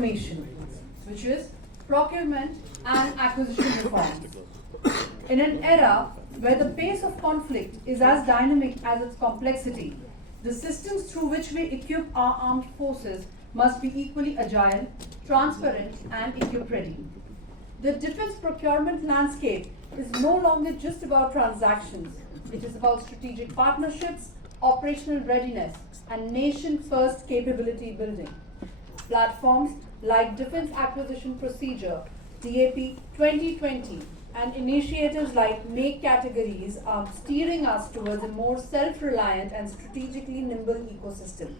transformation, which is procurement and acquisition reforms. In an era where the pace of conflict is as dynamic as its complexity, the systems through which we equip our armed forces must be equally agile, transparent, and equip-ready. The defense procurement landscape is no longer just about transactions. It is about strategic partnerships, operational readiness, and nation-first capability building. Platforms like Defense Acquisition Procedure, DAP 2020, and initiatives like Make Categories are steering us towards a more self-reliant and strategically nimble ecosystem.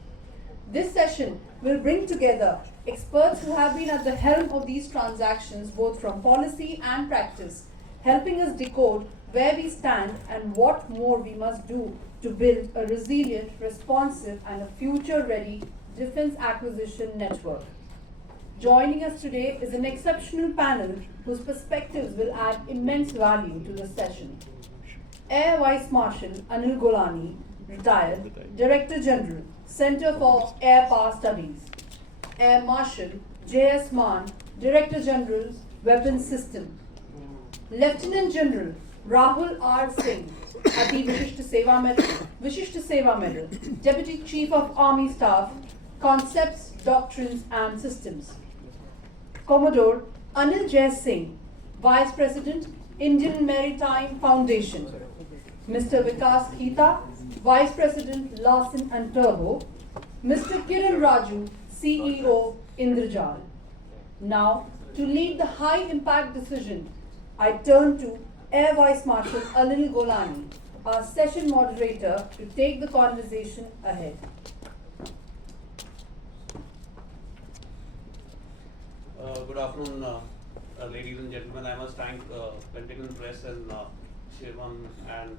This session will bring together experts who have been at the helm of these transactions both from policy and practice, helping us decode where we stand and what more we must do to build a resilient, responsive, and a future-ready defense acquisition network. Joining us today is an exceptional panel whose perspectives will add immense value to the session. Air Vice Marshal Anil Golani, retired, Director General, Center for Air Power Studies. Air Marshal J.S. Maan, Director General, Weapons System. Lieutenant General Rahul R. Singh, Ati Vishisht Seva Medal, Deputy Chief of Army Staff, Concepts, Doctrines and Systems. Commodore Anil Jai Singh, Vice President, Indian Maritime Foundation. Mr. Vikas Khitha, Vice President, Larsen and Turbo. Mr. Kiran Raju, CEO, InderJaal. Now, to lead the high-impact decision, I turn to Air Vice Marshal Anil Golani, our session moderator, to take the conversation ahead. Good afternoon, ladies and gentlemen. I must thank Pentagon Press and Shivam and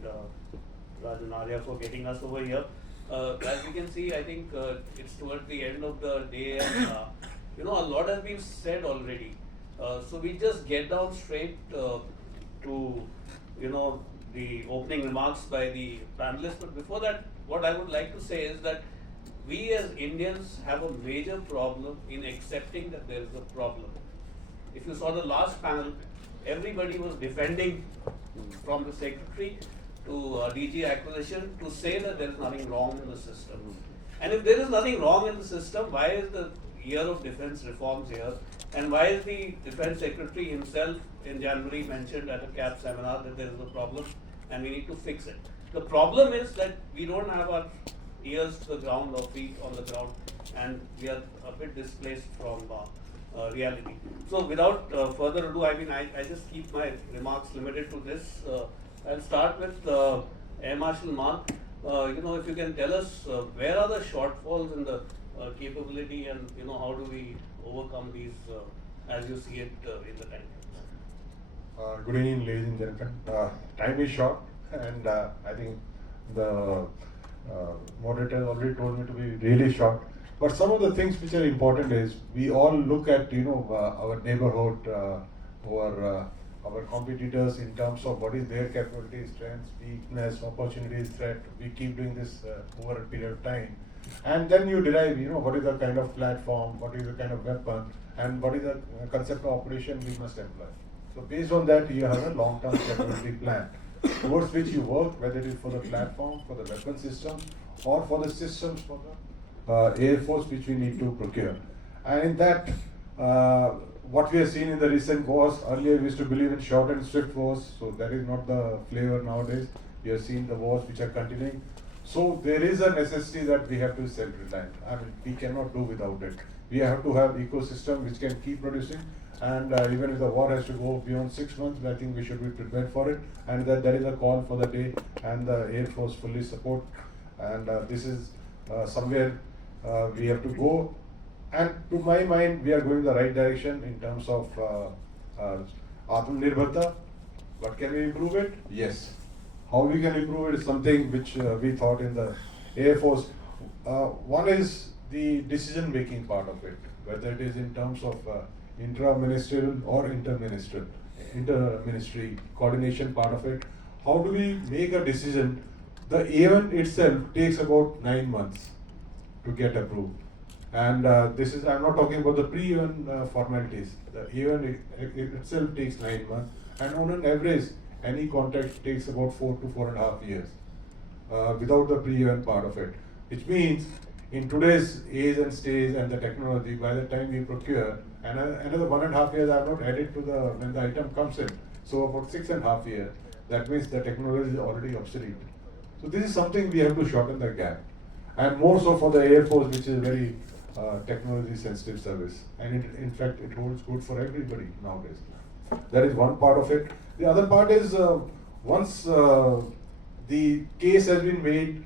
Raju and Arya for getting us over here. As we can see, I think it's towards the end of the day, and a lot has been said already. So we just get down straight to the opening remarks by the panelists. But before that, what I would like to say is that we as Indians have a major problem in accepting that there is a problem. If you saw the last panel, everybody was defending from the secretary to DG acquisition to say that there is nothing wrong in the system. And if there is nothing wrong in the system, why is the year of defense reforms here? And why is the defense secretary himself in January mentioned at a CAP seminar that there is a problem and we need to fix it? The problem is that we don't have our ears to the ground or feet on the ground, and we are a bit displaced from reality. So without further ado, I just keep my remarks limited to this. I'll start with Air Marshal Maan. If you can tell us where are the shortfalls in the capability, and how do we overcome these as you see it in the time? Good evening, ladies and gentlemen. Time is short, and I think the moderator already told me to be really short. But some of the things which are important is we all look at our neighborhood or our competitors in terms of what is their capability, strengths, weakness, opportunities, threat. We keep doing this over a period of time, and then you derive what is the kind of platform, what is the kind of weapon, and what is the concept of operation we must employ. So based on that, you have a long-term capability plan towards which you work, whether it is for the platform, for the weapon systems, or for the systems for the Air Force which we need to procure. And in that, what we have seen in the recent wars, earlier we used to believe in short and swift wars, so that is not the flavor nowadays. We have seen the wars which are continuing. So there is a necessity that we have to be self-reliant. I mean, we cannot do without it. We have to have ecosystem which can keep producing, and even if the war has to go beyond 6 months, I think we should be prepared for it, and that there is a call for the day, and the Air Force fully support, and this is somewhere we have to go, and to my mind we are going the right direction in terms of Atmanirbharta. But can we improve it? Yes. How we can improve it is something which we thought in the Air Force. One is the decision-making part of it, whether it is in terms of intra-ministerial or inter-ministry coordination part of it. How do we make a decision? The event itself takes about 9 months to get approved. And this is, I'm not talking about the pre-event formalities. The event itself takes 9 months, and on an average, any contract takes about 4 to 4.5 years without the pre-event part of it. Which means, in today's age and stage and the technology, by the time we procure, and another 1.5 years I have not added to the when the item comes in. So about 6.5 years. That means the technology is already obsolete. So this is something we have to shorten the gap, and more so for the Air Force, which is a very technology sensitive service, and in fact it holds good for everybody nowadays. That is one part of it. The other part is once the case has been made,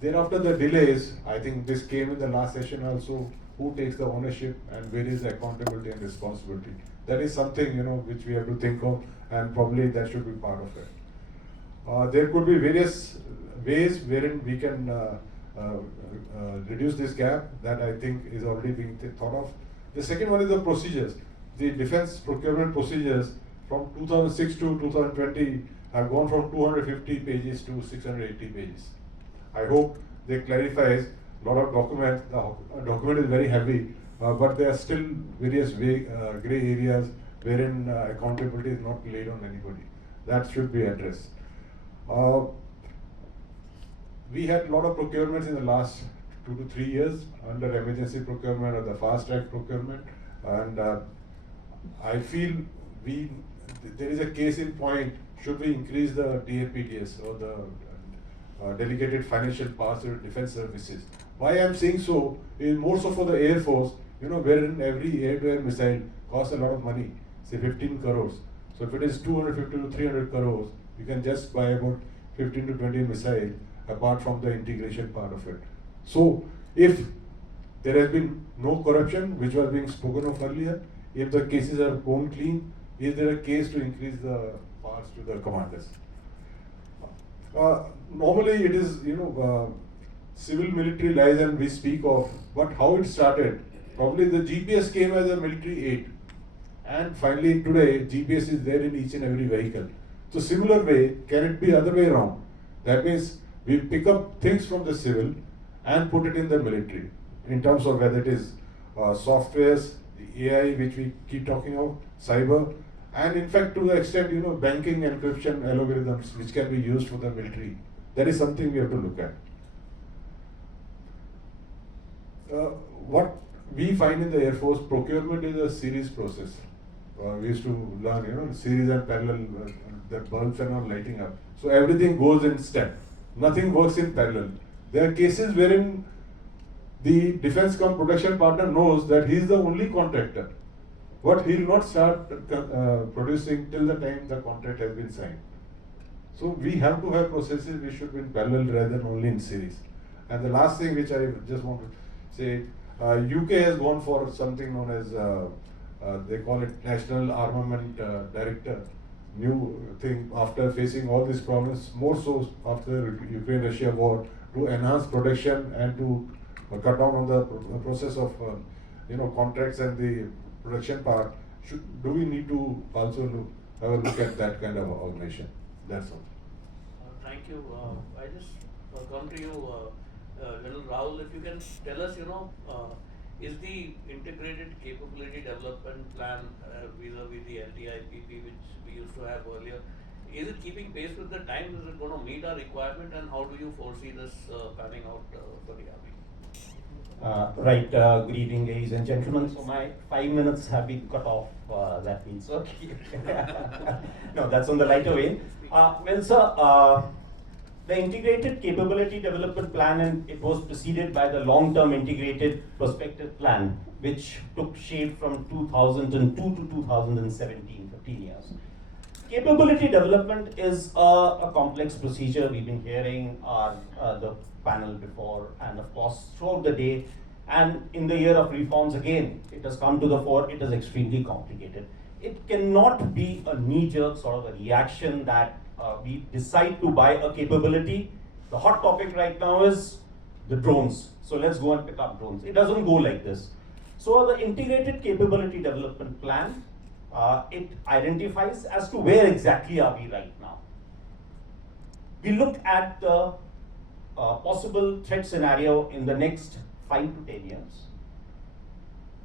thereafter the delays, I think this came in the last session also, who takes the ownership and where is the accountability and responsibility. That is something, you know, which we have to think of, and probably that should be part of it. There could be various ways wherein we can reduce this gap, that I think is already being thought of. The second one is the procedures. The defense procurement procedures from 2006 to 2020 have gone from 250 pages to 680 pages. I hope they clarifies a lot of documents. The document is very heavy, but there are still various gray areas wherein accountability is not laid on anybody. That should be addressed. We had a lot of procurements in the last 2 to 3 years under emergency procurement or the fast track procurement, and I feel there is a case in point. Should we increase the DFPDS or the delegated financial powers to defense services? Why I am saying so is more so for the Air Force, you know, wherein every air-to-air missile costs a lot of money, say 15 crores. So if it is 250 to 300 crores, you can just buy about 15 to 20 missiles, apart from the integration part of it. So if there has been no corruption, which was being spoken of earlier, if the cases are gone clean, is there a case to increase the powers to the commanders? Normally it is, you know, civil military lies and we speak of, but how it started, probably the GPS came as a military aid, and finally today GPS is there in each and every vehicle. So similar way, can it be other way around? That means we pick up things from the civil and put it in the military, in terms of whether it is softwares, the AI which we keep talking of, cyber, and in fact to the extent, you know, banking encryption algorithms which can be used for the military. That is something we have to look at. What we find in the Air Force, procurement is a series process. We used to learn, you know, series and parallel, the bulbs are not lighting up. So everything goes in step. Nothing works in parallel. There are cases wherein the defense production partner knows that he is the only contractor, but he will not start producing till the time the contract has been signed. So we have to have processes which should be in parallel rather than only in series. And the last thing which I just want to say, UK has gone for something known as, they call it National Armament Director, new thing after facing all these problems, more so after Ukraine-Russia war, to enhance production and to cut down on the process of you know, contracts and the production part. Do we need to also have a look at that kind of organization? That's all. Thank you. I just come to you, little Rahul, if you can tell us, you know, is the integrated capability development plan vis-a-vis the LTIPP which we used to have earlier, is it keeping pace with the times? Is it going to meet our requirement, and how do you foresee this panning out for the Army? Good evening, ladies and gentlemen. So my 5 minutes have been cut off. That means okay. No, that's on the lighter vein. Well, sir, the integrated capability development plan, and it was preceded by the long-term integrated prospective plan, which took shape from 2002 to 2017, 15 years. Capability development is a complex procedure. We've been hearing the panel before, and of course throughout the day, and in the year of reforms again, it has come to the fore. It is extremely complicated. It cannot be a knee-jerk sort of a reaction that we decide to buy a capability. The hot topic right now is the drones. So let's go and pick up drones. It doesn't go like this. So the integrated capability development plan, it identifies as to where exactly are we right now. We look at the possible threat scenario in the next 5 to 10 years.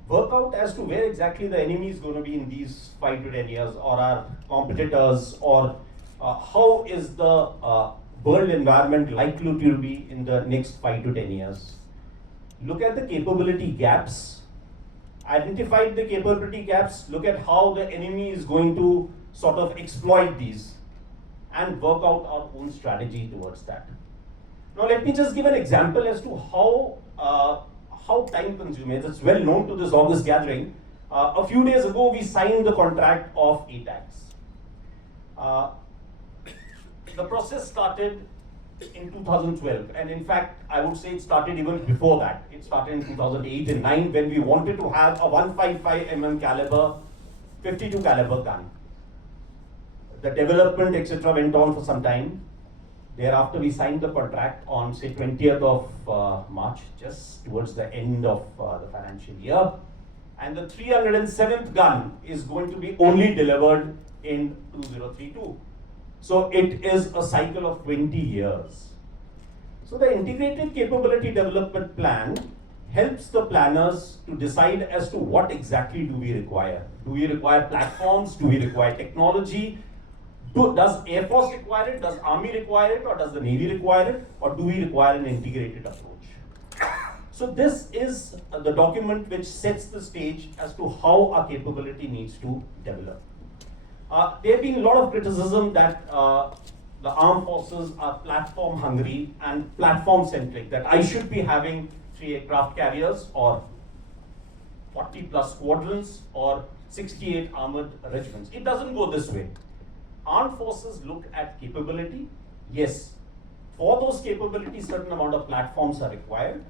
work out as to where exactly the enemy is going to be in these 5 to 10 years, or our competitors, or how is the world environment likely to be in the next 5 to 10 years. Look at the capability gaps, identify the capability gaps, look at how the enemy is going to sort of exploit these, and work out our own strategy towards that. Now let me just give an example as to how time consuming. It's well known to this August gathering. A few days ago, we signed the contract of ATAGs. The process started in 2012, and in fact, I would say it started even before that. It started in 2008 and 9 when we wanted to have a 155mm caliber, 52 caliber gun. The development, etc., went on for some time. Thereafter, we signed the contract on, say, 20th of March, just towards the end of the financial year. And the 307th gun is going to be only delivered in 2032. So it is a cycle of 20 years. So the integrated capability development plan helps the planners to decide as to what exactly do we require. Do we require platforms? Do we require technology? Does Air Force require it? Does Army require it? Or does the Navy require it? Or do we require an integrated approach? So this is the document which sets the stage as to how our capability needs to develop. There have been a lot of criticism that the armed forces are platform hungry and platform centric, that I should be having 3 aircraft carriers or 40 plus squadrons or 68 armored regiments. It doesn't go this way. Armed forces look at capability. Yes, for those capabilities, certain amount of platforms are required,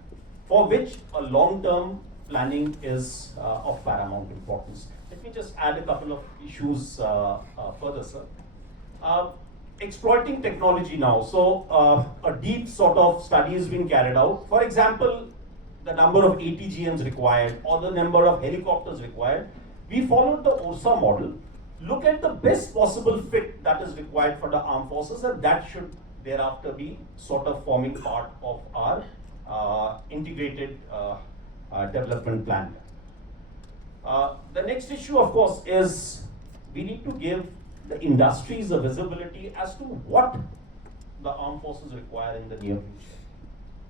for which a long-term planning is of paramount importance. Let me just add a couple of issues further, sir. Exploiting technology now. So a deep sort of study has been carried out. For example, the number of ATGMs required or the number of helicopters required. We followed the ORSA model. Look at the best possible fit that is required for the armed forces, and that should thereafter be sort of forming part of our integrated development plan. The next issue, of course, is we need to give the industries a visibility as to what the armed forces require in the near future.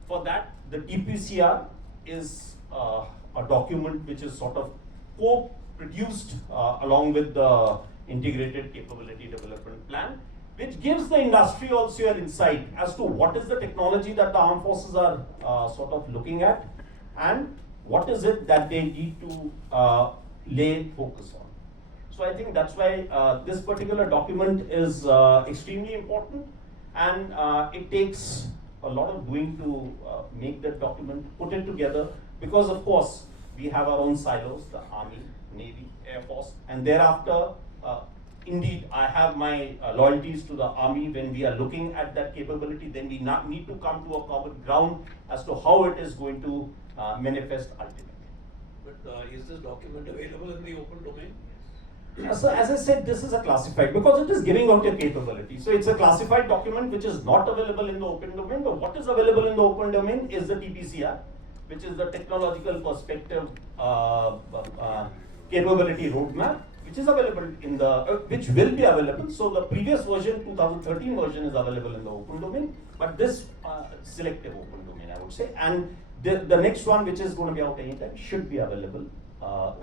For that, the TPCR is a document which is sort of co-produced along with the integrated capability development plan, which gives the industry also an insight as to what is the technology that the armed forces are sort of looking at, and what is it that they need to lay focus on. So I think that's why this particular document is extremely important, and it takes a lot of doing to make that document, put it together, because of course we have our own silos, the Army, Navy, Air Force, and thereafter, indeed, I have my loyalties to the Army. When we are looking at that capability, then we need to come to a common ground as to how it is going to manifest ultimately. But is this document available in the open domain? So as I said, this is a classified, because it is giving out your capability. So it's a classified document which is not available in the open domain, but what is available in the open domain is the TPCR, which is the technological perspective capability roadmap, which is available in the, which will be available. So the previous version, 2013 version, is available in the open domain, but this selective open domain, I would say, and the next one, which is going to be out anytime, should be available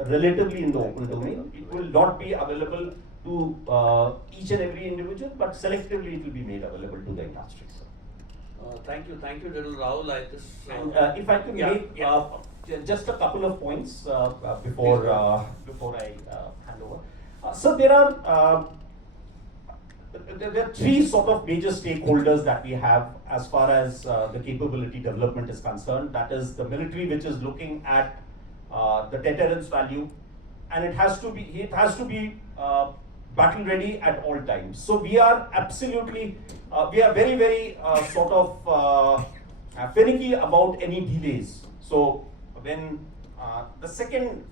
relatively in the open domain. It will not be available to each and every individual, but selectively it will be made available to the industry. Thank you, General Rahul. I just if I could make just a couple of points before I hand over. So there are three sort of major stakeholders that we have as far as the capability development is concerned. That is the military, which is looking at the deterrence value, and it has to be battle ready at all times. So we are absolutely, we are very sort of finicky about any delays. So when the second,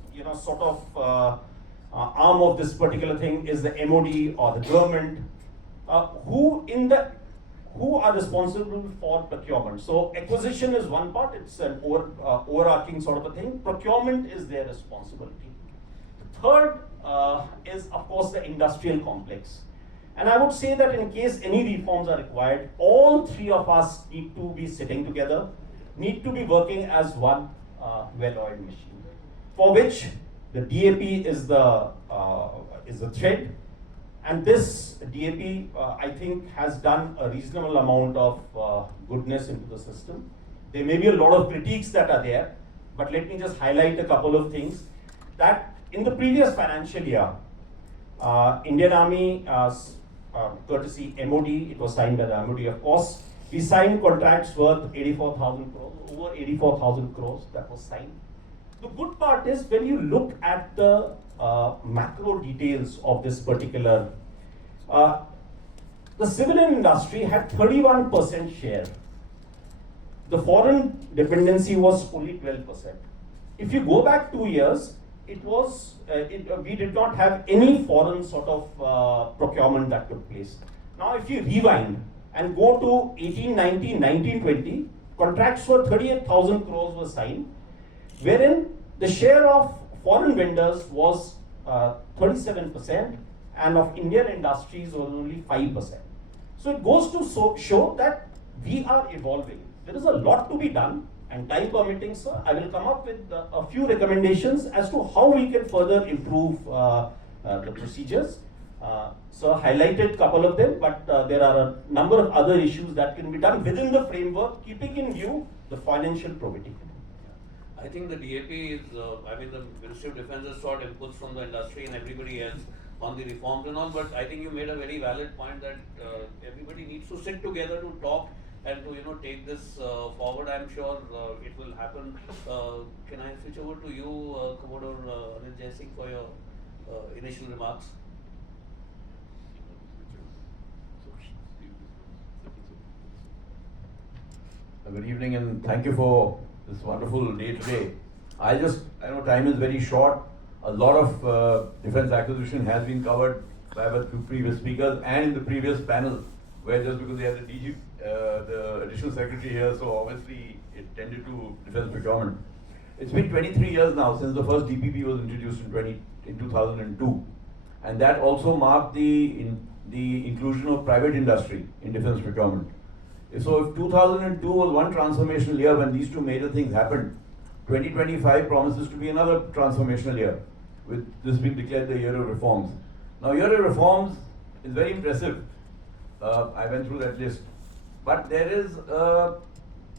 sort of arm of this particular thing is the MOD or the government, who in the who are responsible for procurement? So acquisition is one part, it's an overarching sort of a thing. Procurement is their responsibility. The third is of course the industrial complex. And I would say that in case any reforms are required, all three of us need to be sitting together, need to be working as one well-oiled machine, for which the DAP is the thread. And this DAP, I think, has done a reasonable amount of goodness into the system. There may be a lot of critiques that are there, but let me just highlight a couple of things. That in the previous financial year, Indian Army, courtesy MOD, it was signed by the MOD, of course, we signed contracts worth 84,000 crores, over 84,000 crores that was signed. The good part is when you look at the macro details of this particular, the civilian industry had 31% share. The foreign dependency was only 12%. If you go back 2 years, it was, we did not have any foreign sort of procurement that took place. Now if you rewind and go to 1819, 1920, contracts for 38,000 crores were signed, wherein the share of foreign vendors was 37% and of Indian industries was only 5%. So it goes to show that we are evolving. There is a lot to be done, and time permitting, sir, I will come up with a few recommendations as to how we can further improve the procedures. So highlighted a couple of them, but there are a number of other issues that can be done within the framework, keeping in view the financial probity. I think the DAP is, I mean, the Ministry of Defence has sought inputs from the industry and everybody else on the reforms and all, but I think you made a very valid point that everybody needs to sit together to talk and to, take this forward. I'm sure it will happen. Can I switch over to you, Commodore Anil Singh, for your initial remarks? Good evening and thank you for this wonderful day today. I know time is very short. A lot of defense acquisition has been covered by the two previous speakers and in the previous panel, where just because they had the DG, the additional secretary here, so obviously it tended to defense procurement. It's been 23 years now since the first DPP was introduced in 2002, and that also marked the inclusion of private industry in defense procurement. So if 2002 was one transformational year when these two major things happened, 2025 promises to be another transformational year, with this being declared the year of reforms. Now, year of reforms is very impressive. I went through that list. But there is a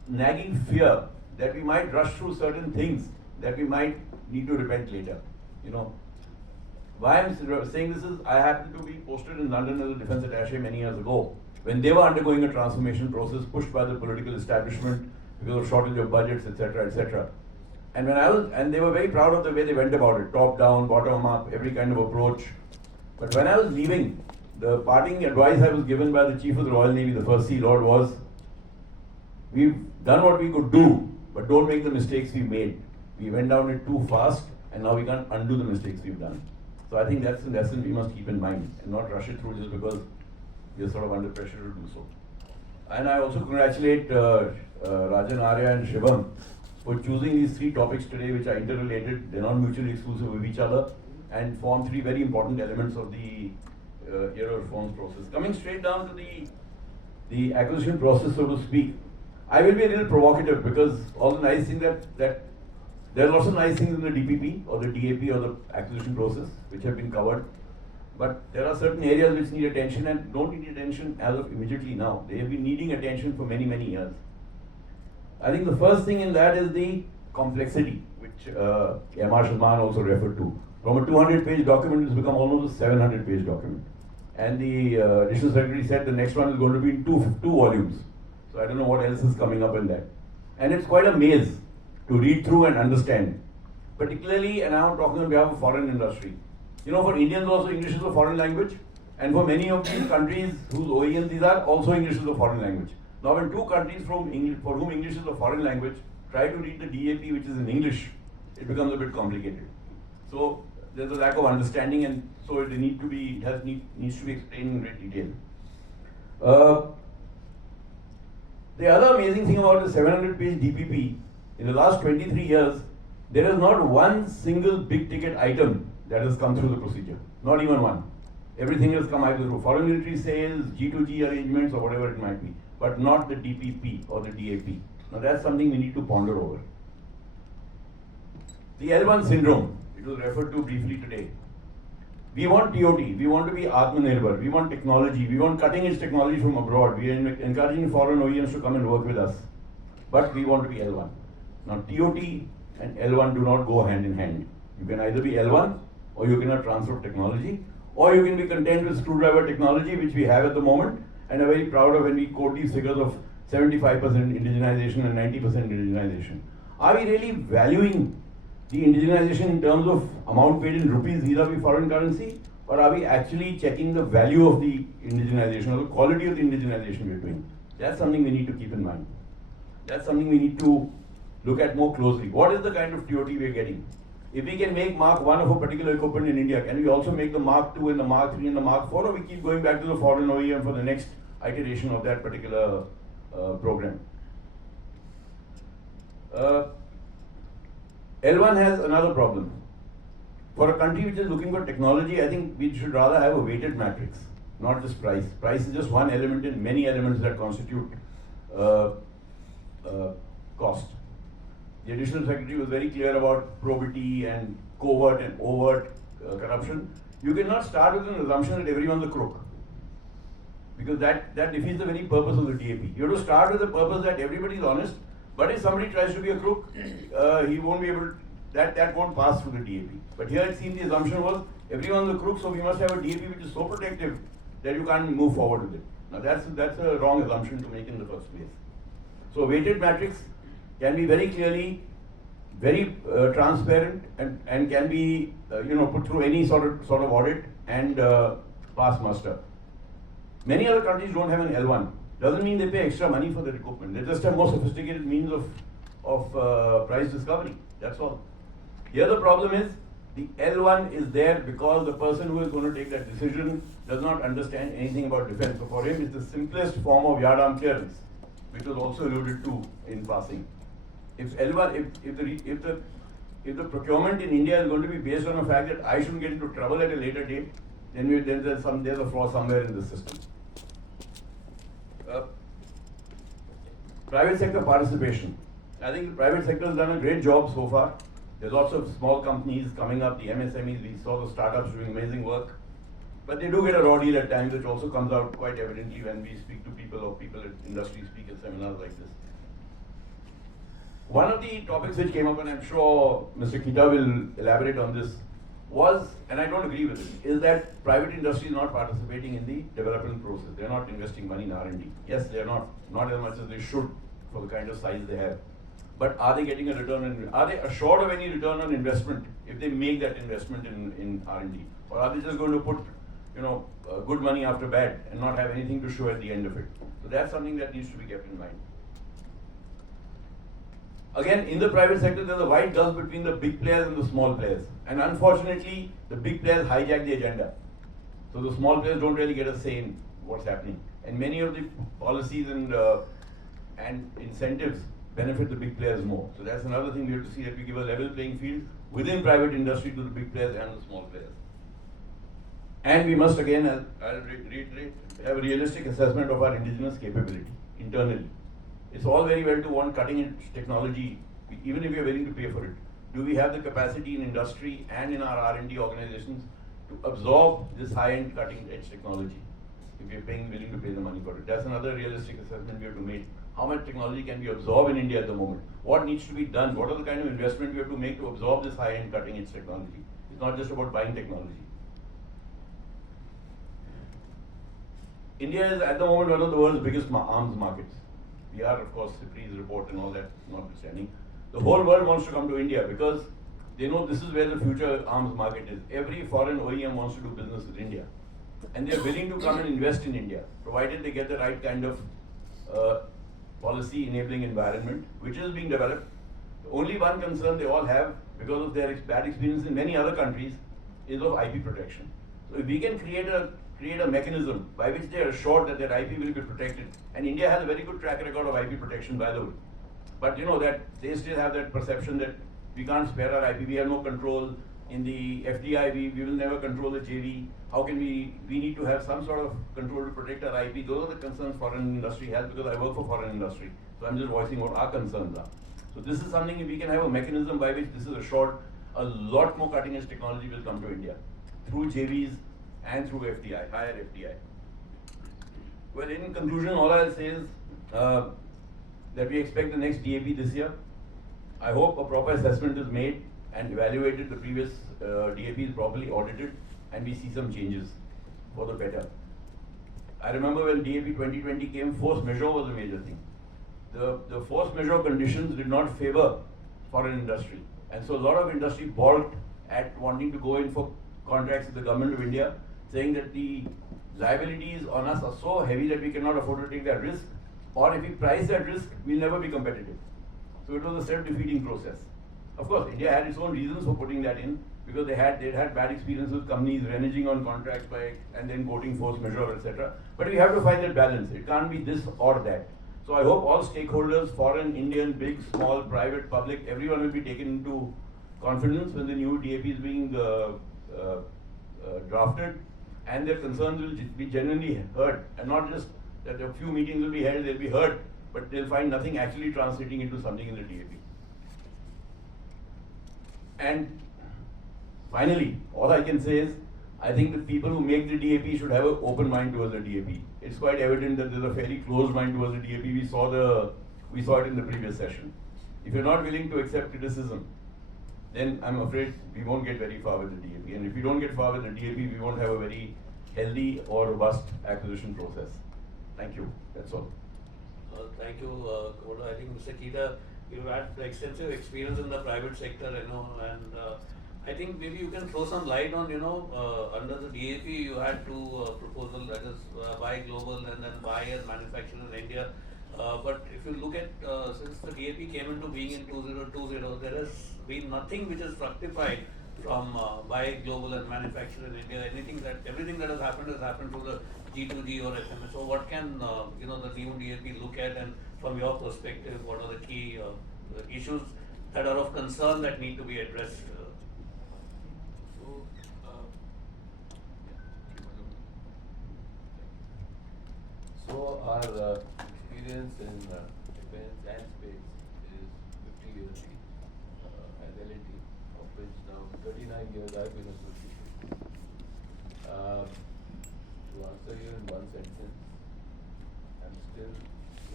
nagging fear that we might rush through certain things that we might need to repent later. Why I'm saying this is, I happened to be posted in London as a defense attaché many years ago, when they were undergoing a transformation process pushed by the political establishment because of shortage of budgets, etc., etc. And and they were very proud of the way they went about it, top down, bottom up, every kind of approach. But when I was leaving, the parting advice I was given by the Chief of the Royal Navy, the First Sea Lord, was, we've done what we could do, but don't make the mistakes we made. We went down it too fast, and now we can't undo the mistakes we've done. So I think that's a lesson we must keep in mind, and not rush it through just because we are sort of under pressure to do so. And I also congratulate Rajan, Arya and Shivam for choosing these three topics today, which are interrelated, they're not mutually exclusive with each other, and form three very important elements of the year of reforms process. Coming straight down to the acquisition process, so to speak, I will be a little provocative because all the nice things that there are lots of nice things in the DPP or the DAP or the acquisition process which have been covered. But there are certain areas which need attention and don't need attention as of immediately now. They have been needing attention for many, many years. I think the first thing in that is the complexity, which Marshal Maan also referred to. From a 200-page document, it's become almost a 700-page document. And the Additional Secretary said the next one is going to be in two volumes. So I don't know what else is coming up in that. And it's quite a maze to read through and understand. Particularly, and I'm talking on behalf of foreign industry. For Indians also English is a foreign language, and for many of these countries whose OEMs these are, also English is a foreign language. Now when two countries for whom English is a foreign language try to read the DAP, which is in English, it becomes a bit complicated. So there's a lack of understanding, and so it needs to be explained in great detail. The other amazing thing about the 700-page DPP, in the last 23 years, there is not one single big ticket item that has come through the procedure. Not even one. Everything has come either through foreign military sales, G2G arrangements, or whatever it might be, but not the DPP or the DAP. Now that's something we need to ponder over. The L1 syndrome, it was referred to briefly today. We want TOT, we want to be Atmanirbhar, we want technology, we want cutting edge technology from abroad, we are encouraging foreign OEMs to come and work with us. But we want to be L1. Now TOT and L1 do not go hand in hand. You can either be L1 or you cannot transfer technology, or you can be content with screwdriver technology, which we have at the moment, and are very proud of when we quote these figures of 75% indigenization and 90% indigenization. Are we really valuing the indigenization in terms of amount paid in rupees vis-a-vis foreign currency, or are we actually checking the value of the indigenization or the quality of the indigenization we're doing? That's something we need to keep in mind. That's something we need to look at more closely. What is the kind of TOT we're getting? If we can make Mark 1 of a particular equipment in India, can we also make the Mark 2 and the Mark 3 and the Mark 4, or we keep going back to the foreign OEM for the next iteration of that particular program? L1 has another problem. For a country which is looking for technology, I think we should rather have a weighted matrix, not just price. Price is just one element in many elements that constitute cost. The Additional Secretary was very clear about probity and covert and overt corruption. You cannot start with an assumption that everyone's a crook, because that defeats the very purpose of the DAP. You have to start with the purpose that everybody is honest, but if somebody tries to be a crook, he won't be able to, that won't pass through the DAP. But here it seems the assumption was everyone's a crook, so we must have a DAP which is so protective that you can't move forward with it. Now that's a wrong assumption to make in the first place. So weighted matrix can be very clearly, very transparent, and can be put through any sort of audit and pass muster. Many other countries don't have an L1. Doesn't mean they pay extra money for their equipment. They just have more sophisticated means of price discovery. That's all. The other problem is the L1 is there because the person who is going to take that decision does not understand anything about defense. So for him, it's the simplest form of yard-arm clearance, which was also alluded to in passing. If L1, if the procurement in India is going to be based on the fact that I shouldn't get into trouble at a later date, then there's a flaw somewhere in the system. Private sector participation. I think the private sector has done a great job so far. There's lots of small companies coming up, the MSMEs, we saw the startups doing amazing work. But they do get a raw deal at times, which also comes out quite evidently when we speak to people or people in industry speak at seminars like this. One of the topics which came up, and I'm sure Mr. Khitha will elaborate on this, was, and I don't agree with it, is that private industry is not participating in the development process. They're not investing money in R&D. Yes, they're not as much as they should for the kind of size they have. But are they getting a return on, are they assured of any return on investment if they make that investment in R&D? Or are they just going to put, good money after bad and not have anything to show at the end of it? So that's something that needs to be kept in mind. Again, in the private sector, there's a wide gulf between the big players and the small players. And unfortunately, the big players hijack the agenda. So the small players don't really get a say in what's happening. And many of the policies and incentives benefit the big players more. So that's another thing we have to see, that we give a level playing field within private industry to the big players and the small players. And we must again, I'll reiterate, have a realistic assessment of our indigenous capability internally. It's all very well to want cutting edge technology, even if we are willing to pay for it. Do we have the capacity in industry and in our R&D organizations to absorb this high-end cutting edge technology if we are willing to pay the money for it? That's another realistic assessment we have to make. How much technology can we absorb in India at the moment? What needs to be done? What are the kind of investment we have to make to absorb this high-end cutting edge technology? It's not just about buying technology. India is at the moment one of the world's biggest arms markets. We are, of course, CIPRI's report and all that notwithstanding. The whole world wants to come to India because they know this is where the future arms market is. Every foreign OEM wants to do business with India. And they're willing to come and invest in India, provided they get the right kind of policy enabling environment, which is being developed. The only one concern they all have, because of their bad experience in many other countries, is of IP protection. So if we can create a create a mechanism by which they are assured that their IP will be protected. And India has a very good track record of IP protection, by the way. But you know that they still have that perception that we can't spare our IP, we have no control. In the FDI, we will never control the JV. How can we need to have some sort of control to protect our IP. Those are the concerns foreign industry has, because I work for foreign industry. So I'm just voicing what our concerns are. So this is something, if we can have a mechanism by which this is assured, a lot more cutting edge technology will come to India through JVs and through FDI, higher FDI. Well, in conclusion, all I'll say is that we expect the next DAP this year. I hope a proper assessment is made and evaluated, the previous DAP is properly audited, and we see some changes for the better. I remember when DAP 2020 came, force majeure was a major thing. The force majeure conditions did not favor foreign industry. And so a lot of industry balked at wanting to go in for contracts with the government of India, saying that the liabilities on us are so heavy that we cannot afford to take that risk, or if we price that risk, we'll never be competitive. So it was a self-defeating process. Of course, India had its own reasons for putting that in, because they'd had bad experiences with companies reneging on contracts and then quoting force majeure, etc. But we have to find that balance. It can't be this or that. So I hope all stakeholders, foreign, Indian, big, small, private, public, everyone will be taken into confidence when the new DAP is being drafted, and their concerns will be genuinely heard, and not just that a few meetings will be held, they'll be heard, but they'll find nothing actually translating into something in the DAP. And finally, all I can say is, I think the people who make the DAP should have an open mind towards the DAP. It's quite evident that there's a fairly closed mind towards the DAP. We saw it in the previous session. If you're not willing to accept criticism, then I'm afraid we won't get very far with the DAP. And if we don't get far with the DAP, we won't have a very healthy or robust acquisition process. Thank you. That's all. Thank you, Koda. I think Mr. Khitha, you've had extensive experience in the private sector, and I think maybe you can throw some light on, under the DAP you had two proposals, that is buy global and then buy and manufacture in India. But if you look at, since the DAP came into being in 2020, there has been nothing which has fructified from buy global and manufacture in India. Everything that has happened through the G2G or SMS. So what can the new DAP look at, and from your perspective, what are the key issues that are of concern that need to be addressed? So our experience in defense and space is 50 years at L&T, of which now 39 years I've been associated. To answer you in one sentence, I'm still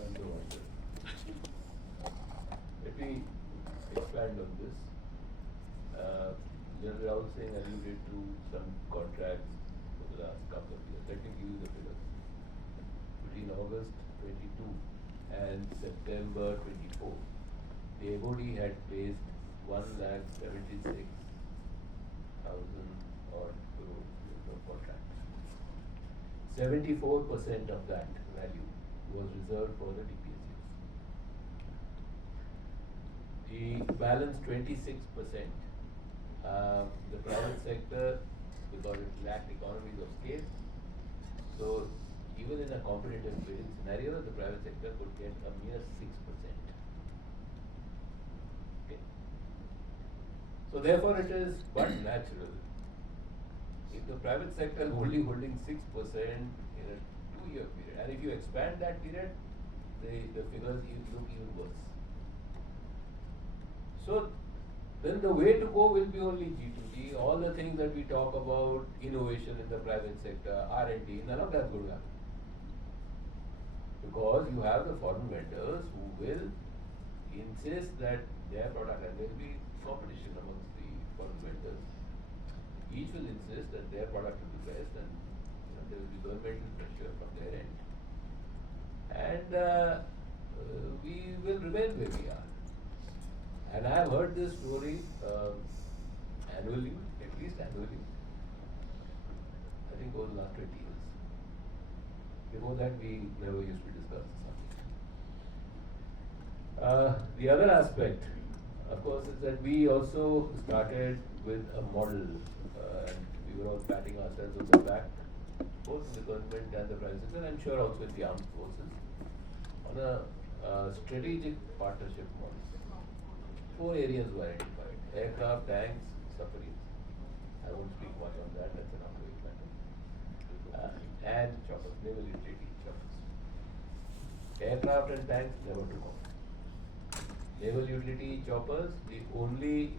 under wonder. Let me expand on this. General Rahul Singh alluded to some contracts for the last couple of years. Let me give you the figures. Between August 22 and September 24, the MOD had placed 1,76,000 odd crores of contracts. 74% of that value was reserved for the DPSUs. The balance 26%, the private sector, because it lacked economies of scale, so even in a competitive bidding scenario, the private sector could get a mere 6%. Okay. So therefore it is but natural. If the private sector is only holding 6% in a 2-year period, and if you expand that period, the figures look even worse. So then the way to go will be only G2G. All the things that we talk about, innovation in the private sector, R&D, none of that's going to happen. Because you have the foreign vendors who will insist that their product, and there will be competition amongst the foreign vendors, each will insist that their product will be best, and there will be governmental pressure from their end. And we will remain where we are. And I have heard this story annually, at least annually, I think over the last 20 years. Before that, we never used to discuss the subject. The other aspect, of course, is that we also started with a model, and we were all patting ourselves on the back both in the government and the private sector, I'm sure also in the armed forces, on a strategic partnership model. 4 areas were identified: aircraft, tanks, submarines. I won't speak much on that, that's an ongoing matter. And choppers, naval utility choppers. Aircraft and tanks never took off. Naval utility choppers, the only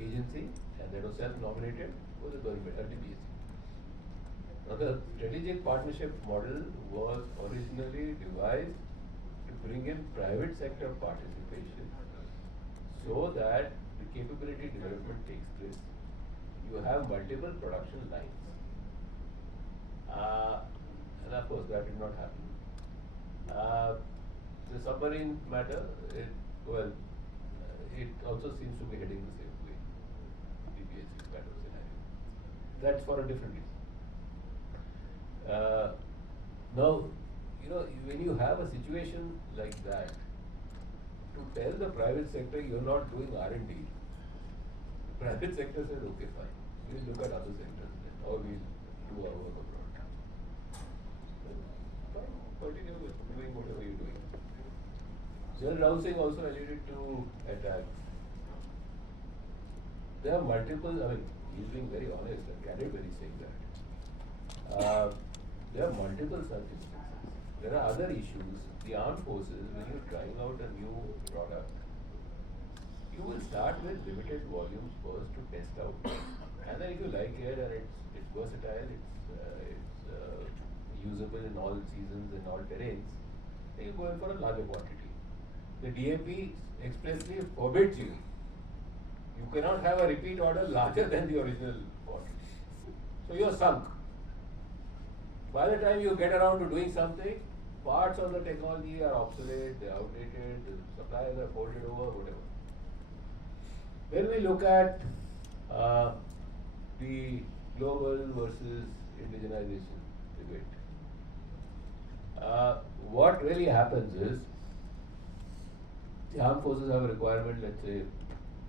agency, and that was self-nominated, was the government, DCOAS. Now the strategic partnership model was originally devised to bring in private sector participation so that the capability development takes place. You have multiple production lines. And of course that did not happen. The submarine matter, it also seems to be heading the same way. DPS kind of scenario. That's for a different reason. Now, when you have a situation like that, to tell the private sector you're not doing R&D, the private sector says, okay, fine, we'll look at other sectors then, or we'll do our work abroad. Fine, continue with doing whatever you're doing. General Rahul Singh also alluded to attack. There are multiple, he's being very honest and candid when he's saying that. There are multiple such instances. There are other issues. The armed forces, when you're trying out a new product, you will start with limited volumes first to test out. And then if you like it and it's versatile, it's usable in all seasons and all terrains, then you go in for a larger quantity. The DAP expressly forbids you. You cannot have a repeat order larger than the original quantity. So you are sunk. By the time you get around to doing something, parts of the technology are obsolete, they are outdated, the suppliers are folded over, whatever. When we look at the global versus indigenization debate, what really happens is, the armed forces have a requirement, let's say,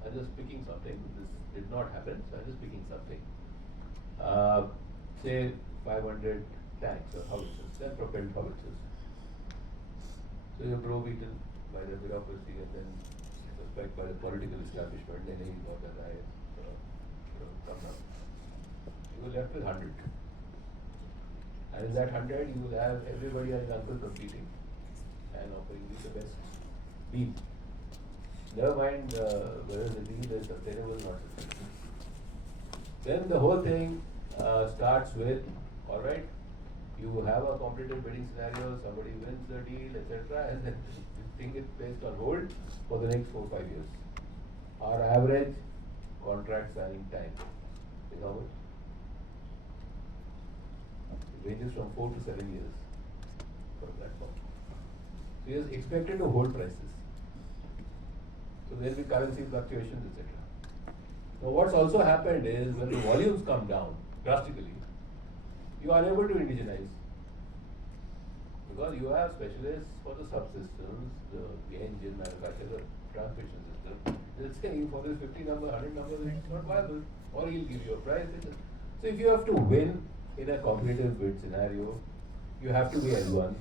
I'm just picking something, this did not happen, so I'm just picking something. Say 500 tanks or howitzers, then propelled howitzers. So you're browbeaten by the bureaucracy and then suspect by the political establishment, then he got a riot, come down. You were left with 100. And in that 100, you will have everybody and his uncle competing and offering you the best deal. Never mind whether the deal is sustainable or not sustainable. Then the whole thing starts with, alright, you have a competitive bidding scenario, somebody wins the deal, etc., and then this thing is placed on hold for the next 4 or 5 years. Our average contract signing time is how much? It ranges from 4 to 7 years for a platform. So he is expected to hold prices. So there will be currency fluctuations, etc. Now what's also happened is when the volumes come down drastically, you are able to indigenize. Because you have specialists for the subsystems, the engine manufacturer, the transmission system. They'll say for this 50 number, 100 number, it's not viable. Or he'll give you a price. So if you have to win in a competitive bid scenario, you have to be L1,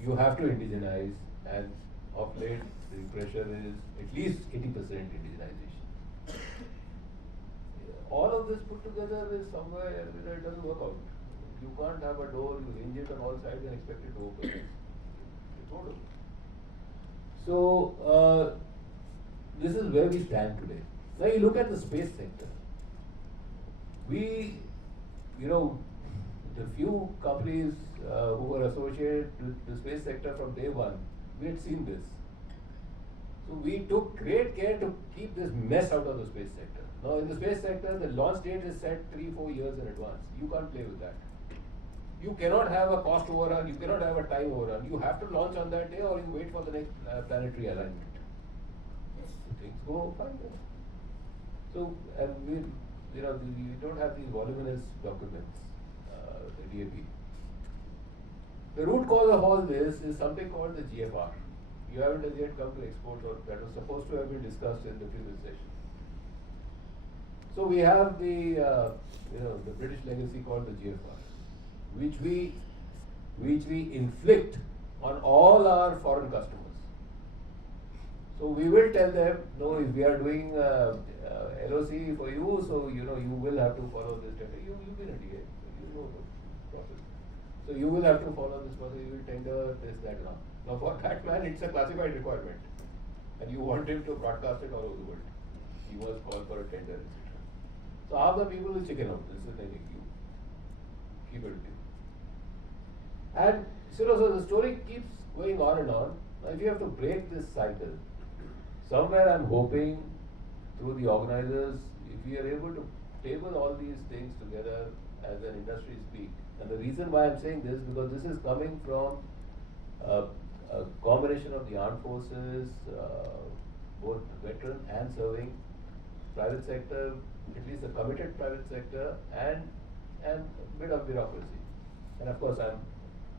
you have to indigenize, and of late the pressure is at least 80% indigenization. All of this put together is somewhere it doesn't work out. You can't have a door, you hinge it on all sides and expect it to open. It won't open. So this is where we stand today. Now you look at the space sector. We, the few companies who were associated with the space sector from day one, we had seen this. So we took great care to keep this mess out of the space sector. Now in the space sector, the launch date is set 3-4 years in advance. You can't play with that. You cannot have a cost overrun, you cannot have a time overrun. You have to launch on that day or you wait for the next planetary alignment. Things go fine. So, and we don't have these voluminous documents, the DAP. The root cause of all this is something called the GFR. You haven't as yet come to export, or that was supposed to have been discussed in the previous session. So we have the the British legacy called the GFR, which we inflict on all our foreign customers. So we will tell them, no, if we are doing LOC for you, so you will have to follow this tender. You've been a DA, you know the process. So you will have to follow this process. You will tender this, that, now. Now for that man, it's a classified requirement, and you want him to broadcast it all over the world. He was called for a tender, etc. So half the people will chicken out. This is anything you keep it with you. And so the story keeps going on and on. Now if you have to break this cycle, somewhere I'm hoping through the organizers, if we are able to table all these things together as an industry speak. And the reason why I'm saying this, because this is coming from a combination of the armed forces, both veteran and serving, private sector, at least a committed private sector, and a bit of bureaucracy. And of course,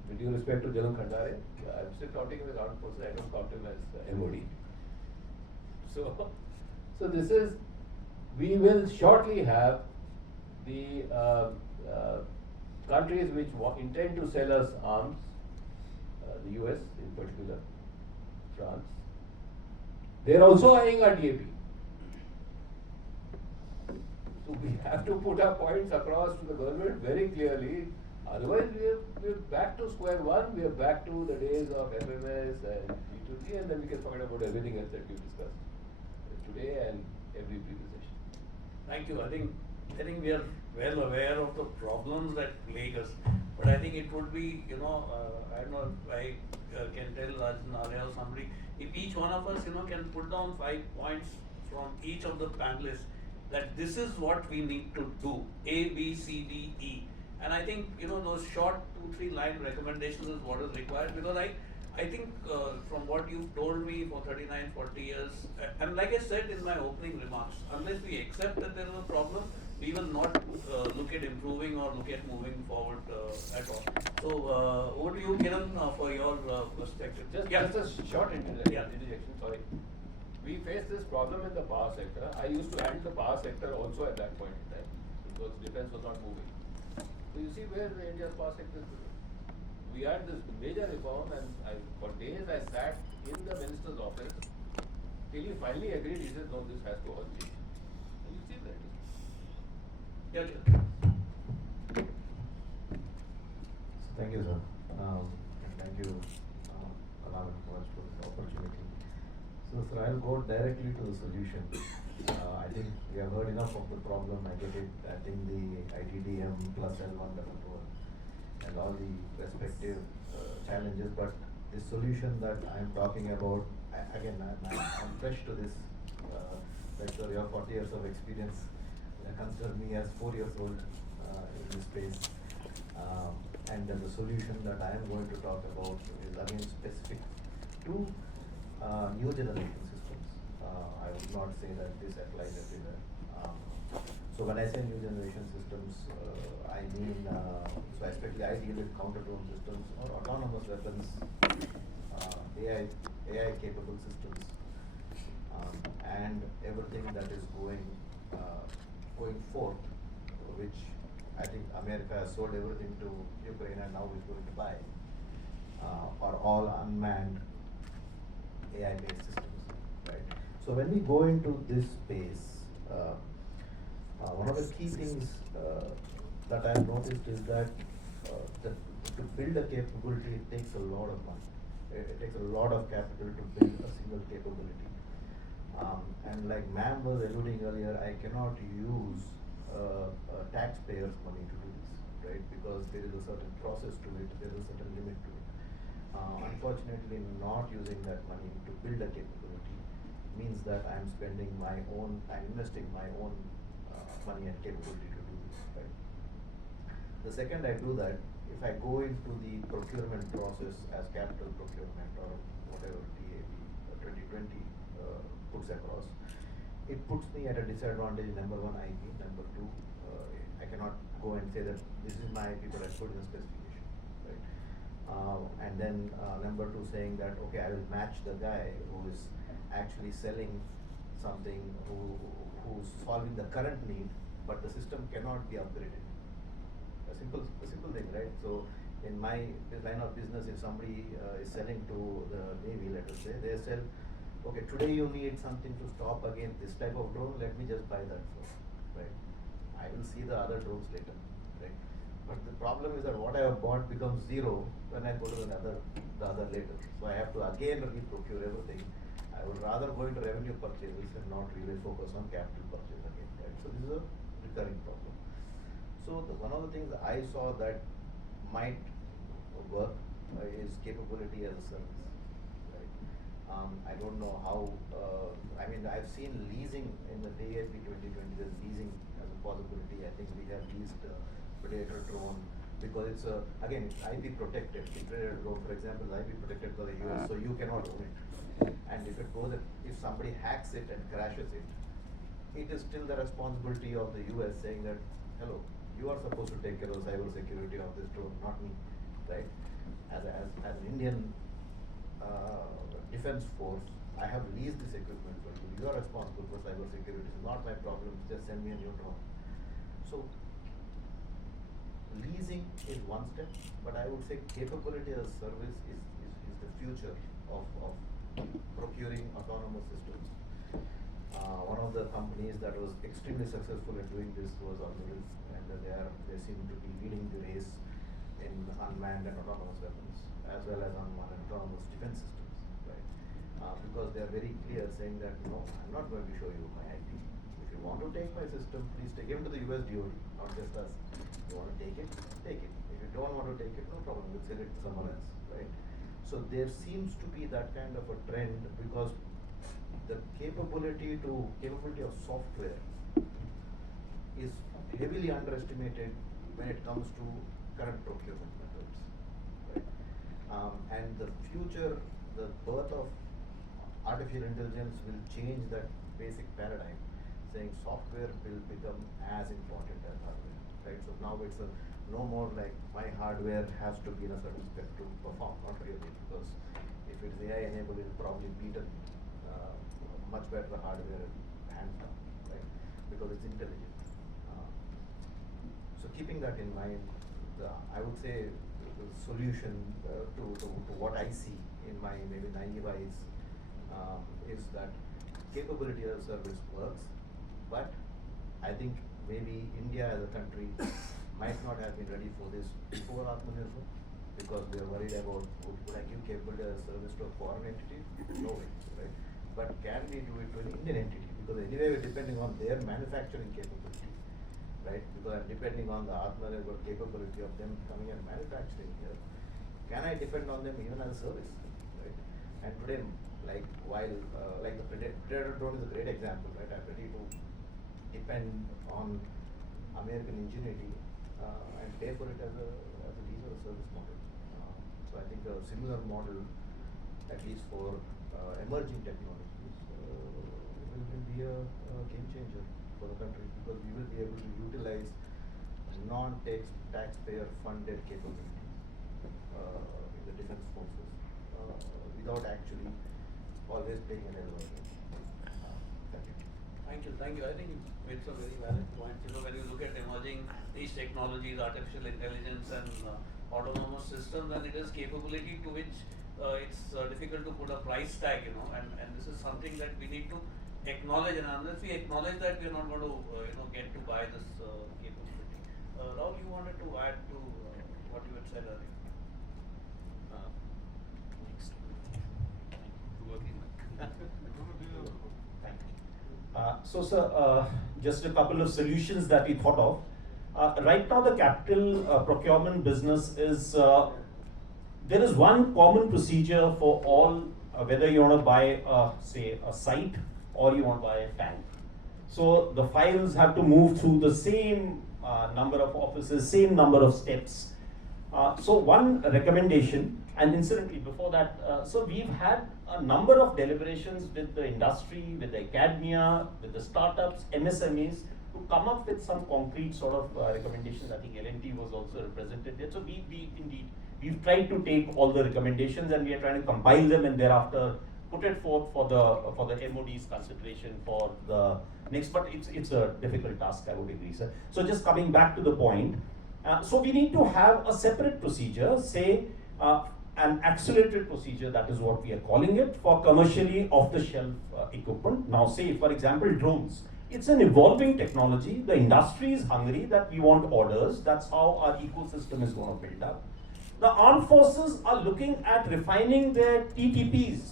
with due respect to Jalan Khandare, I'm still counting him as armed forces, I don't count him as MOD. So this is, we will shortly have the countries which intend to sell us arms, the US in particular, France. They are also eyeing our DAP. So we have to put our points across to the government very clearly. Otherwise, we're back to square one. We are back to the days of FMS and P2P, and then we can forget about everything else that we've discussed today and every previous session. Thank you. I think we are well aware of the problems that plague us, but I think it would be, I don't know if I can tell Raju or somebody, if each one of us, can put down 5 points from each of the panelists, that this is what we need to do, A, B, C, D, E. And I think, those short 2-3 line recommendations is what is required, because I think from what you've told me for 39, 40 years, and like I said in my opening remarks, unless we accept that there is a problem, we will not look at improving or look at moving forward at all. So over to you, Kiran, for your perspective. Just a short interjection, sorry. We faced this problem in the power sector. I used to handle the power sector also at that point in time, because defense was not moving. So you see where India's power sector is today. We had this major reform, and for days I sat in the minister's office till he finally agreed. He said, no, this has to all change. And you see that. Thank you, sir. Thank you, Kalam and Kavach, for this opportunity. So, sir, I'll go directly to the solution. I think we have heard enough of the problem. I get it. I think the ITDM plus L1 doesn't work, and all the respective challenges. But the solution that I'm talking about, I'm fresh to this. Like, sir, you have 40 years of experience. Consider me as 4 years old in this space. And then the solution that I am going to talk about is again specific to new generation systems. I would not say that this applies everywhere. So when I say new generation systems, I mean, so especially I deal with counter-drone systems or autonomous weapons, AI capable systems, and everything that is going forth, which I think America has sold everything to Ukraine and now is going to buy, are all unmanned AI-based systems, right? So when we go into this space, one of the key things that I've noticed is that to build a capability, it takes a lot of money. It takes a lot of capital to build a single capability. And like Ma'am was alluding earlier, I cannot use taxpayers' money to do this, right? Because there is a certain process to it, there is a certain limit to it. Unfortunately, not using that money to build a capability means that I'm investing my own money and capability to do this, right? The second I do that, if I go into the procurement process as capital procurement or whatever DAB 2020 puts across, it puts me at a disadvantage. Number one, IP. Number two, I cannot go and say that this is my IP, but I put in a specification, right? And then number two, saying that okay, I will match the guy who is actually selling something who's solving the current need, but the system cannot be upgraded. A simple thing, right? So in my line of business, if somebody is selling to the Navy, let us say, they sell, okay, today you need something to stop against this type of drone, let me just buy that phone, right? I will see the other drones later, right? But the problem is that what I have bought becomes zero when I go to the other later. So I have to again procure everything. I would rather go into revenue purchases and not really focus on capital purchase again, right? So this is a recurring problem. So one of the things I saw that might work is capability as a service, right? I don't know how, I mean, I've seen leasing in the DAP 2020, there's leasing as a possibility. I think we have leased Predator drone because it's again, it's IP protected. Predator drone, for example, is IP protected by the US, so you cannot own it. And if it goes, if somebody hacks it and crashes it, it is still the responsibility of the US saying that, hello, you are supposed to take care of cyber security of this drone, not me, right? As an Indian defense force, I have leased this equipment for you. You are responsible for cyber security. It's not my problem. Just send me a new drone. So leasing is one step, but I would say capability as a service is the future of procuring autonomous systems. One of the companies that was extremely successful at doing this was Anil, and they seem to be leading the race in unmanned and autonomous weapons, as well as unmanned and autonomous defense systems, right? Because they are very clear saying that, no, I'm not going to show you my IP. If you want to take my system, please take it to the US DOD, not just us. If you want to take it, take it. If you don't want to take it, no problem, we'll sell it to someone else, right? So there seems to be that kind of a trend because the capability of software is heavily underestimated when it comes to current procurement methods, right? And the future, the birth of artificial intelligence will change that basic paradigm, saying software will become as important as hardware, right? So now it's no more like my hardware has to be in a certain spec to perform, not really, because if it's AI enabled, it'll probably beat a much better hardware hands down, right? Because it's intelligent. So keeping that in mind, I would say the solution to what I see in my maybe naive eyes is that capability as a service works, but I think maybe India as a country might not have been ready for this before Atmanirbhar, because we are worried about would I give capability as a service to a foreign entity? No way, right? But can we do it to an Indian entity? Because anyway we're depending on their manufacturing capability, right? Because I'm depending on the Atmanirbhar capability of them coming and manufacturing here. Can I depend on them even as a service, right? And today, like like the Predator drone is a great example, right? I'm ready to depend on American ingenuity and pay for it as a lease or a service model. So I think a similar model, at least for emerging technologies, will be a game changer for the country, because we will be able to utilize non-taxpayer funded capabilities in the defense forces without actually always paying an LOI. Thank you. Thank you. I think you made some very valid points. You know, when you look at emerging these technologies, artificial intelligence and autonomous systems, and it is capability to which it's difficult to put a price tag, you know, and this is something that we need to acknowledge, and unless we acknowledge that, we are not going to, get to buy this capability. Rahul, you wanted to add to what you had said earlier? So, sir, just a couple of solutions that we thought of. Right now, the capital procurement business is, there is one common procedure for all, whether you want to buy, say, a site or you want to buy a tank. So, the files have to move through the same number of offices, same number of steps. So, one recommendation, and incidentally, before that, so we've had a number of deliberations with the industry, with the academia, with the startups, MSMEs, to come up with some concrete sort of recommendations. I think L&T was also represented there. So we've tried to take all the recommendations and we are trying to compile them and thereafter put it forth for the MOD's consideration for the next, but it's a difficult task, I would agree, sir. So just coming back to the point, so we need to have a separate procedure, say an accelerated procedure, that is what we are calling it, for commercially off-the-shelf equipment. Now say, for example, drones. It's an evolving technology. The industry is hungry that we want orders. That's how our ecosystem is going to build up. The armed forces are looking at refining their TTPs,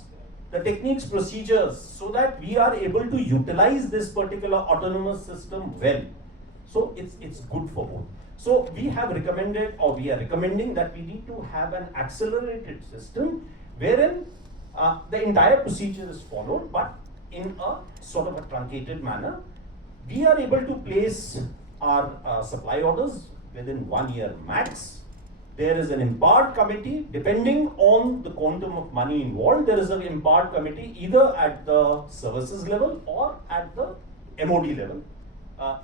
the techniques, procedures, so that we are able to utilize this particular autonomous system well. So it's good for both. So we have recommended, or we are recommending, that we need to have an accelerated system wherein the entire procedure is followed, but in a sort of a truncated manner. We are able to place our supply orders within 1 year max. There is an impart committee, depending on the quantum of money involved, there is an impart committee either at the services level or at the MOD level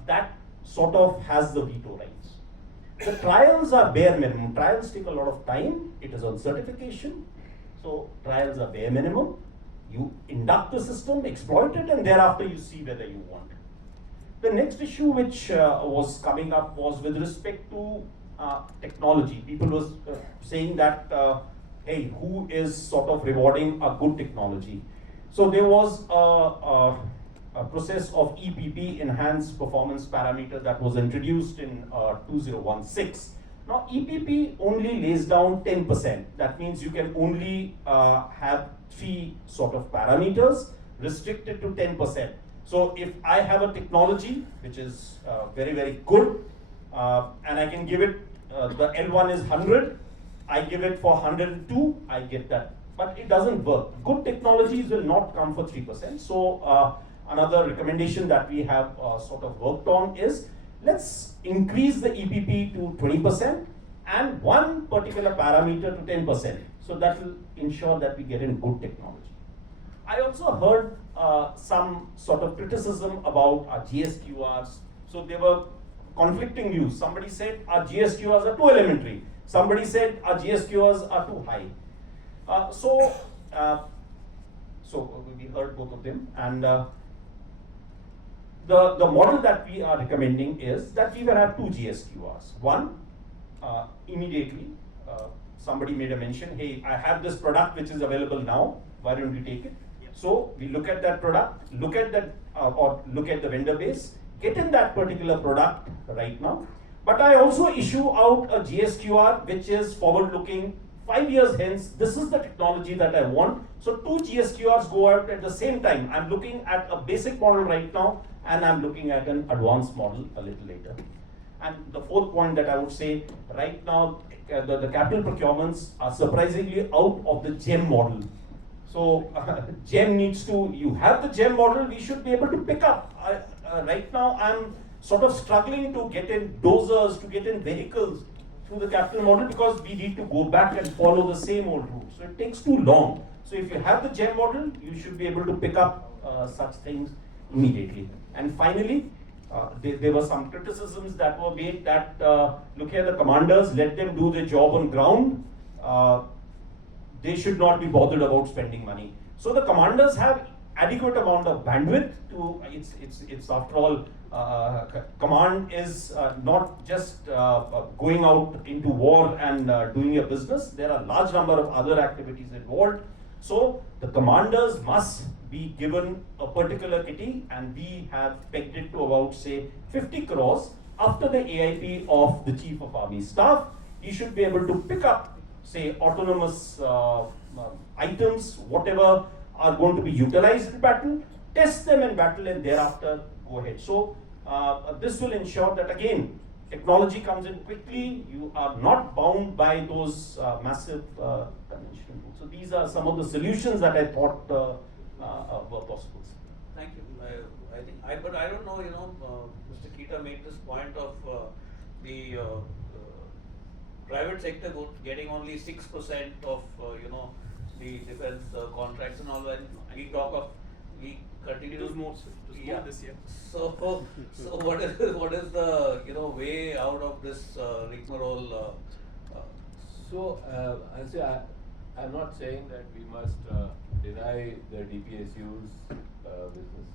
that sort of has the veto rights. The trials are bare minimum. Trials take a lot of time. It is on certification. So trials are bare minimum. You induct the system, exploit it, and thereafter you see whether you want it. The next issue which was coming up was with respect to technology. People was saying that, hey, who is sort of rewarding a good technology? So there was a process of EPP, Enhanced Performance Parameter, that was introduced in 2016. Now EPP only lays down 10%. That means you can only have 3 sort of parameters restricted to 10%. So if I have a technology which is very, very good, and I can give it, the L1 is 100, I give it for 102, I get that. But it doesn't work. Good technologies will not come for 3%. So another recommendation that we have sort of worked on is, let's increase the EPP to 20% and one particular parameter to 10%. So that will ensure that we get in good technology. I also heard some sort of criticism about our GSQRs. So there were conflicting views. Somebody said our GSQRs are too elementary. Somebody said our GSQRs are too high. So we heard both of them. And the model that we are recommending is that we will have 2 GSQRs. One, immediately, somebody made a mention, hey, I have this product which is available now, why don't we take it? So we look at that product, look at that, or look at the vendor base, get in that particular product right now. But I also issue out a GSQR which is forward looking, 5 years hence, this is the technology that I want. So 2 GSQRs go out at the same time. I'm looking at a basic model right now, and I'm looking at an advanced model a little later. And the fourth point that I would say, right now, the capital procurements are surprisingly out of the GEM model. So GEM needs to, you have the GEM model, we should be able to pick up. Right now, I'm sort of struggling to get in dozers, to get in vehicles through the capital model, because we need to go back and follow the same old route. So it takes too long. So if you have the GEM model, you should be able to pick up such things immediately. And finally, there were some criticisms that were made that, look here, the commanders, let them do their job on ground. They should not be bothered about spending money. So the commanders have adequate amount of bandwidth to, it's after all, command is not just going out into war and doing a business. There are a large number of other activities involved. So the commanders must be given a particular kitty, and we have pegged it to about, say, 50 crores. After the AIP of the Chief of Army Staff, he should be able to pick up, say, autonomous items, whatever are going to be utilized in battle, test them in battle, and thereafter go ahead. So this will ensure that, again, technology comes in quickly, you are not bound by those massive conventional rules. So these are some of the solutions that I thought were possible. Thank you. I think, but I don't know, Mr. Khitha made this point of the private sector getting only 6% of, the defense contracts and all that. We talk of, we continue to more this year. So what is the way out of this rigmarole? So I'll say I'm not saying that we must deny the DPSU's business.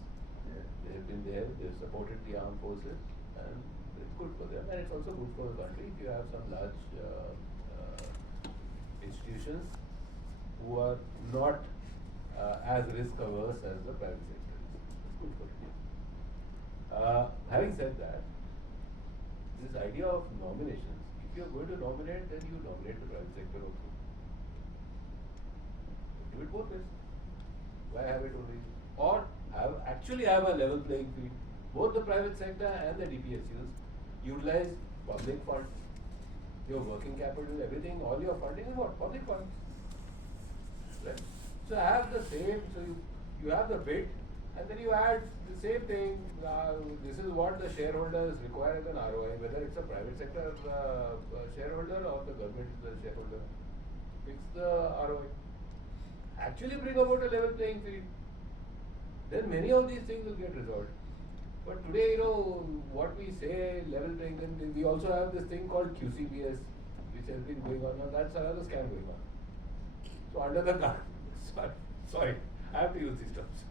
They've been there, they've supported the armed forces, and it's good for them, and it's also good for the country if you have some large institutions who are not as risk averse as the private sector is. It's good for India. Having said that, this idea of nominations, if you're going to nominate, then you nominate the private sector also. Do it both ways. Why have it only? Or actually have a level playing field. Both the private sector and the DPSUs utilize public funds. Your working capital, everything, all your funding is what? Public funds. Right? So have the same, so you have the bid, and then you add the same thing. This is what the shareholders require as an ROI, whether it's a private sector shareholder or the government is the shareholder. Fix the ROI. Actually bring about a level playing field. Then many of these things will get resolved. But today, you know, what we say, level playing, then we also have this thing called QCBS, which has been going on. Now that's another scam going on. So under the sorry, I have to use these terms.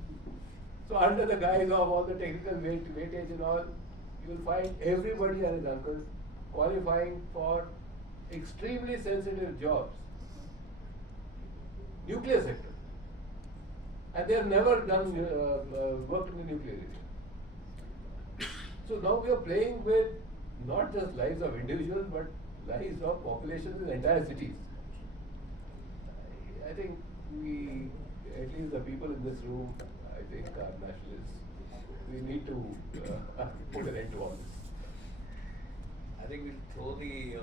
So under the guise of all the technical weightage and all, you will find everybody and his uncle qualifying for extremely sensitive jobs. Nuclear sector. And they have never done worked in the nuclear area. So now we are playing with not just lives of individuals, but lives of populations in entire cities. I think we, at least the people in this room, I think are nationalists. We need to put an end to all this. I think we'll throw the